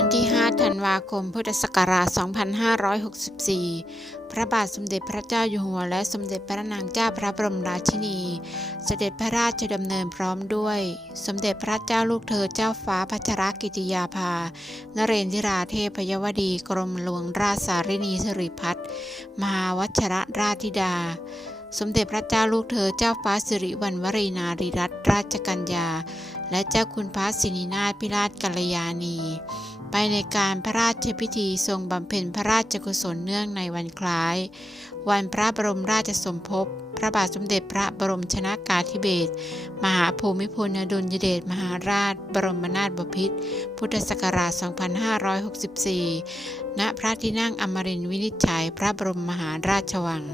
วันที่ 5 ธันวาคม พุทธศักราช 2564 พระบาทสมเด็จพระเจ้าอยู่หัวและสมเด็จพระนางเจ้าพระบรมราชินี เสด็จพระราชดำเนินพร้อมด้วย สมเด็จพระเจ้าลูกเธอเจ้าฟ้าพัชรกิติยาภา นเรนทิราเทพยวดี กรมหลวงราชสารินีสิริพัฒน์มหาวัชรราชธิดาสมเด็จพระเจ้าลูกเธอเจ้าฟ้าสิริวัณวรีนารีรัตนราชกัญญา และเจ้าคุณพระสินีนาถพิราชกัลยาณี ไปในการพระราชพิธีทรงบำเพ็ญพระราชกุศลเนื่องในวันคล้าย วันพระบรมราชสมภพ พระบาทสมเด็จพระบรมชนากาธิเบศรมหาภูมิพลอดุลยเดชมหาราช บรมนาถบพิตรพุทธศักราช 2564 ณ พระที่นั่งอมรินทร์วินิจฉัย พระบรมมหาราชวัง